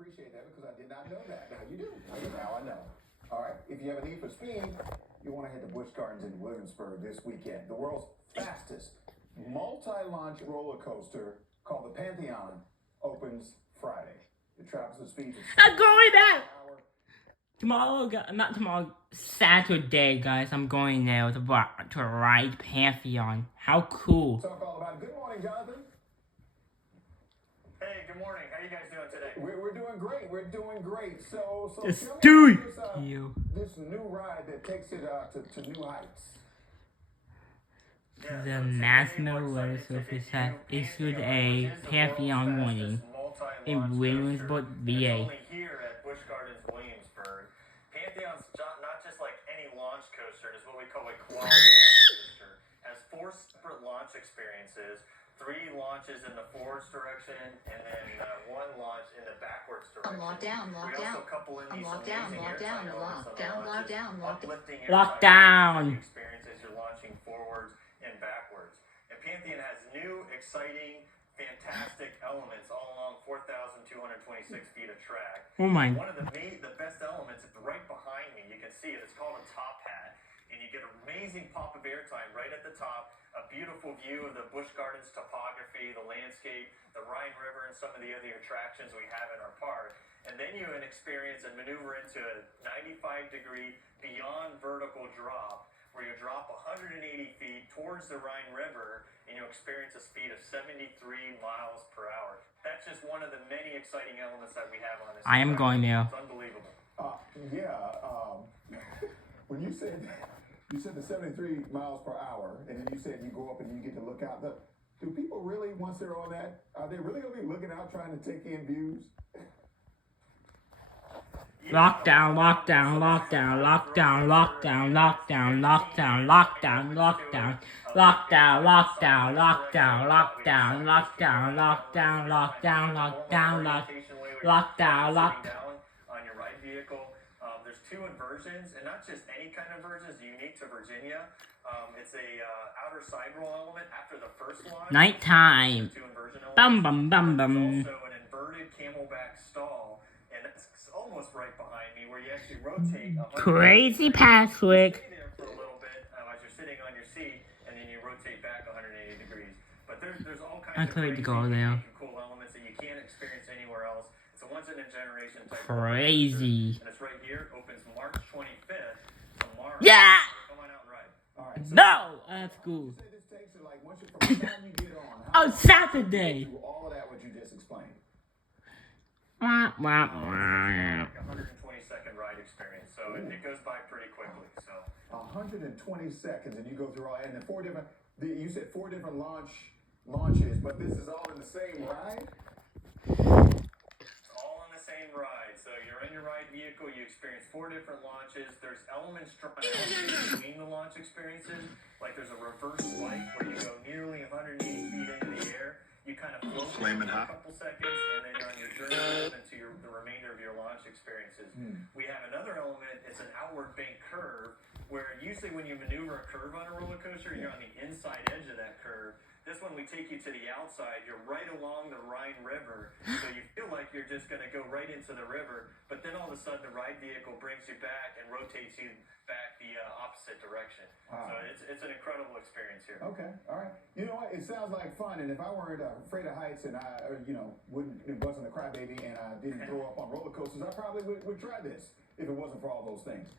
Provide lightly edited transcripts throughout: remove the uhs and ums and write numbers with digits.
appreciate that because I did not know that. Now you do. Now I know. All right. If you have a need for speed, you want to head to Busch Gardens in Williamsburg this weekend. The world's fastest multi-launch roller coaster called the Pampion opens Friday. It travels at speeds of I'm going there tomorrow. Not tomorrow. Saturday, guys. I'm going there to ride Pampion. How cool! Talk all about it. Good morning, Jonathan. Hey, good morning. How you guys doing today? We're doing great. We're doing great. So Let's tell me do about it. this new ride that takes it to new heights. The National Weather Service has issued a Pampion warning in Williamsburg, VA. Only here at Busch Gardens, Williamsburg. Pantheon's not just like any launch coaster. It is what we call a quality launch coaster. Has 4 separate launch experiences, 3 launches in the forwards direction, and then 1 launch in the backwards direction. I'm locked down. We also couple in these amazing airtime elements on the launches, uplifting Lockdown. experiences. You're launching forwards and backwards. And Pampion has new, exciting, fantastic elements all along 4,226 feet of track. Oh my! One of the best elements is right behind me. You can see it. It's called a top hat, and you get an amazing pop of airtime right at the top. A beautiful view of the Busch Gardens topography, the landscape, the Rhine River, and some of the other attractions we have in our park. And then you can experience and maneuver into a 95-degree beyond vertical drop, where you drop 180 feet towards the Rhine River, and you experience a speed of 73 miles per hour. That's just one of the many exciting elements that we have on this. I am going there. It's unbelievable. When you said the 73 miles per hour, and then you said you go up and you get to look out. Do people really, once they're on that, are they really going to be looking out trying to take in views? Lockdown, lockdown, lockdown, lockdown, lockdown, lockdown, lockdown, lockdown, lockdown, lockdown, lockdown, lockdown, lockdown, lockdown, lockdown, lockdown, lockdown, lockdown. On your ride vehicle, there's 2 inversions, and not just any kind of inversions, unique to Virginia. It's a outer side roll element after the first launch. Nighttime. 2 inversion elements. Bum bum bum bum. There's also an inverted camelback stall, and it's almost right behind me, where you actually rotate. Crazy Patrick. Stay there for a little bit as you're sitting on your seat, and then you rotate back 180 degrees. But there's all kinds of crazy, cool elements that you can't experience anywhere else. It's a once-in-a-generation type. Crazy. And it's right here. Opens March 25th tomorrow. Yeah. Come on out and ride. All right. So No, that's cool. you say this takes it like once from the time you get on. On Saturday. Do all of that what you just explained. Wah, wah, It's wah. like a 120-second ride experience, so it goes by pretty quickly. So 120 seconds, and you go through all, and the 4 different. You said 4 different launches, but this is all in the same ride. it's all in the same ride. So you're in your ride vehicle. You experience 4 different launches. There's elements drawn out between the launch experiences. Like there's a reverse flight where you go nearly 180 feet into the air. You kind of float for a couple seconds, and then you're on your journey into the remainder of your launch experiences. We have another element. It's an outward bank curve, where usually when you maneuver a curve on a roller coaster, you're on the inside edge of that curve. This one, we take you to the outside. You're right along the Rhine River, so you feel like you're just going to go right into the river. But then all of a sudden, the ride vehicle brings you back and rotates you back the opposite direction. Wow. So it's an incredible experience here. Okay, all right. You know what? It sounds like fun, and if I weren't afraid of heights and I, wasn't a crybaby and I didn't throw up on roller coasters, I probably would try this if it wasn't for all those things.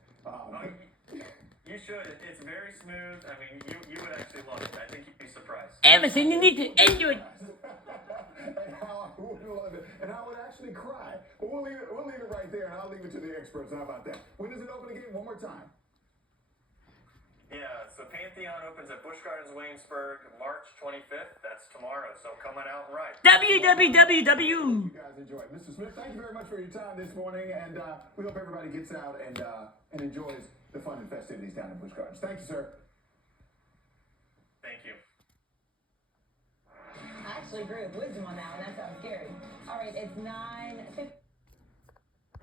You should. It's very smooth. I mean, you would actually love it. I think you'd be surprised. Everything you need to enjoy. And I would actually cry. But we'll leave it right there, and I'll leave it to the experts. How about that? When does it open again? One more time. Yeah, so Pampion opens at Busch Gardens, Williamsburg, March 25th. That's tomorrow. So come on out and ride. www. You guys enjoy it. Mr. Smith, thank you very much for your time this morning, and we hope everybody gets out and enjoys the fun and festivities down at Busch Gardens. Thank you, sir. Thank you. I actually agree with wisdom on that one. That sounds scary. All right, it's 9:50.